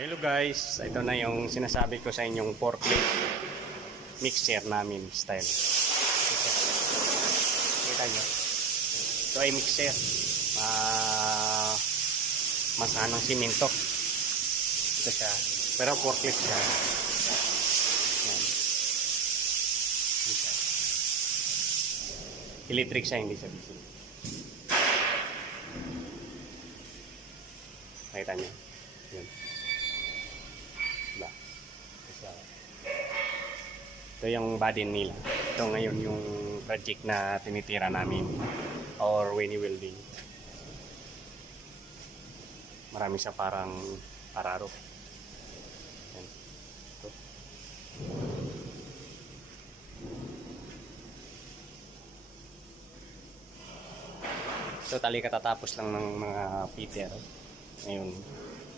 Hello guys, ito na yung sinasabi ko sa inyong forklift mixer namin style. Kita nyo? Ito ay mixer. Masanang simento. Ito siya. Pero forklift siya. Yan. Siya. Electric siya, hindi siya diesel. Nakita nyo? Yan. Diba? Ito yung body nila. Ito ngayon yung project na tinitira namin or Winnie welding. Marami siya parang araro. Yan. Ito. So tali katatapos lang ng mga fitter. Ngayon